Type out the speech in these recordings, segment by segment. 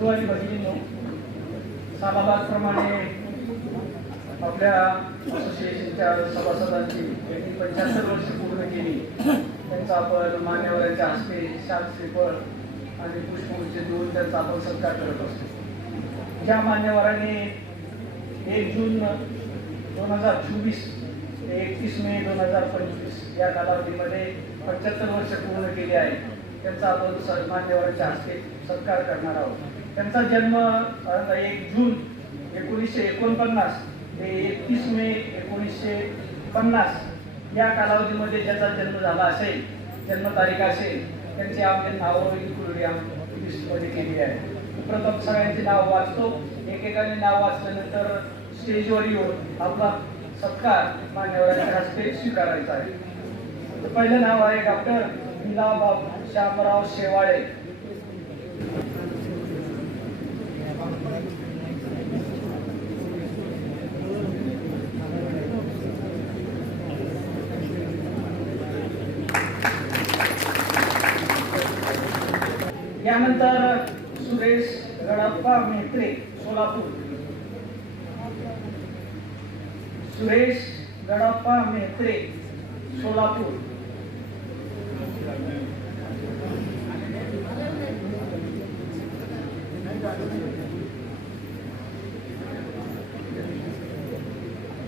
बंधू आणि भगिनींनो सालाबादप्रमाणे आपल्या असोसिएशनच्या सभासदांची यांनी पंच्याहत्तर वर्ष पूर्ण केली. त्यांचा आपण मान्यवरांच्या हस्ते शाल श्रीफळ आणि पुष्पगुच्छ देऊन त्यांचा आपण सत्कार करत असतो. ज्या मान्यवरांनी एक जून दोन हजार चोवीस ते एकतीस मे दोन हजार पंचवीस या कालावधीमध्ये पंच्याहत्तर वर्ष पूर्ण केली आहे त्यांचा आपण स- मान्यवरांच्या हस्ते सत्कार करणार आहोत. त्यांचा जन्म एक जून एकोणीसशे एकोणपन्नास ते एकतीस मे एकोणीसशे पन्नास या कालावधीमध्ये ज्याचा जन्म झाला असेल जन्मतारीख असेल त्यांची आमचे नावं इन्क्लूड या लिस्टमध्ये केली आहे प्रथम सगळ्यांचे नाव वाचतो. एकेकाने नाव वाचल्यानंतर स्टेजवर येऊन आपला सत्कार मान्यवरांच्या हस्ते स्वीकारायचा आहे. तर पहिलं नाव आहे डॉक्टर लीलाबाब श्यामराव शेवाळे. यानंतर सुरेश गडप्पा मेत्रे सोलापूर. सुरेश गडप्पा मेत्रे सोलापूर.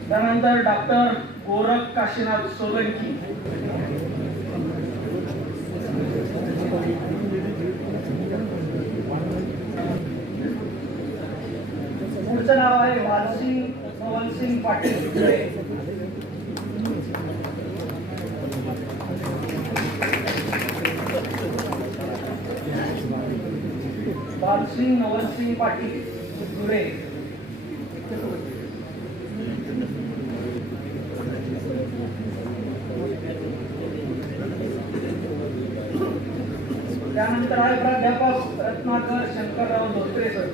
त्यानंतर डॉक्टर गोरख काशीनाथ सोलंकी. पुढचं नाव आहे वालसिंग पवनसिंग पाटील. बालसिंग नवलसिंग पाटील. धुळे त्यानंतर आहे प्राध्यापक रत्नाकर शंकरराव धोत्रे सर.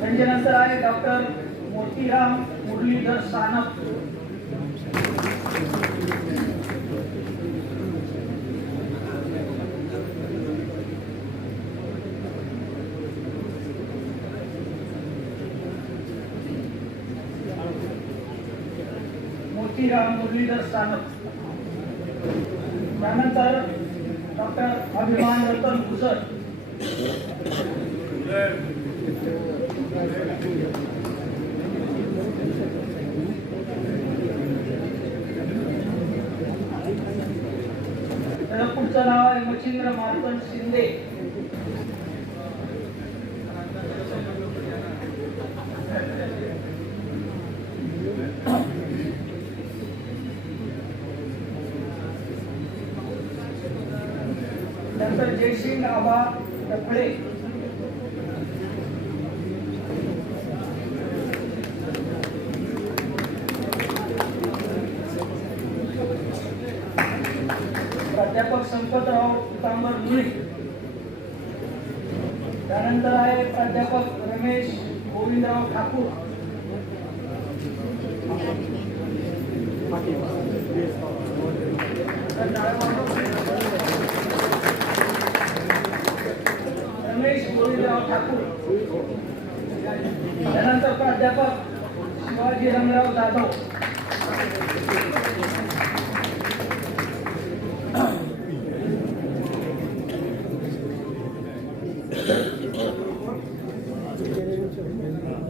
त्यांच्यानंतर आहे डॉक्टर मोतीराम मुरलीधर सानप. मोतीराम मुरलीधर सानप त्यानंतर डॉक्टर अभिमान रतन भुजर पुढचं नाव आहे मच्छिंद्र मार्तन शिंदे. डॉक्टर जयसिंग आबा टफळे प्राध्यापक संपतराव पितांबर मुळे. त्यानंतर आहे प्राध्यापक रमेश गोविंदराव ठाकूर. रमेश गोविंदराव ठाकूर त्यानंतर प्राध्यापक शिवाजी रंगराव जाधव त्यानंतर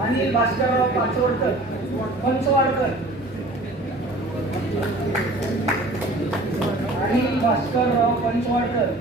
आणि भास्करराव पाचवडकर पंचवाडकर. आणि भास्करराव पंचवाडकर.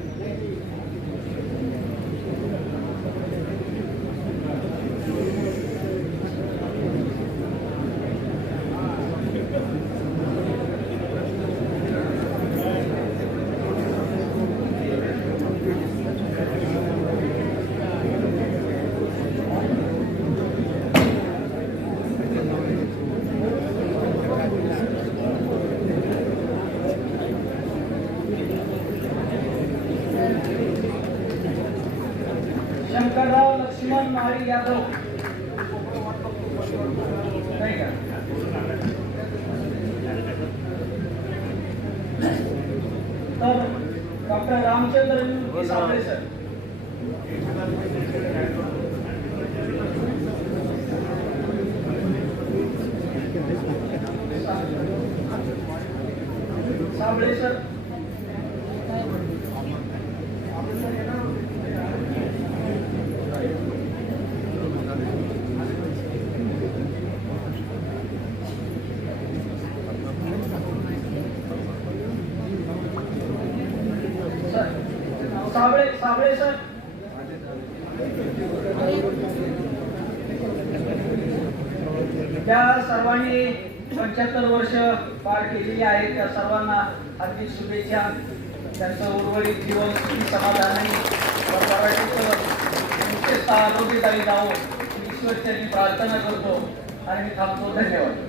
शंकरराव लक्ष्मण माळी यादव. नाही का? तर doctor Ramchandra Nivrutti Sable sir. Sable sir sir. Sable Sable sir. त्या सर्वांनी पंच्याहत्तर वर्ष पार केलेली आहे त्या सर्वांना हार्दिक शुभेच्छा. त्यांचं उर्वरित जीवन सुखी समाधानाने मुख्यतः आरोग्यदायी जावं ईश्वर त्यांनी प्रार्थना करतो. आणि मी थांबतो. धन्यवाद.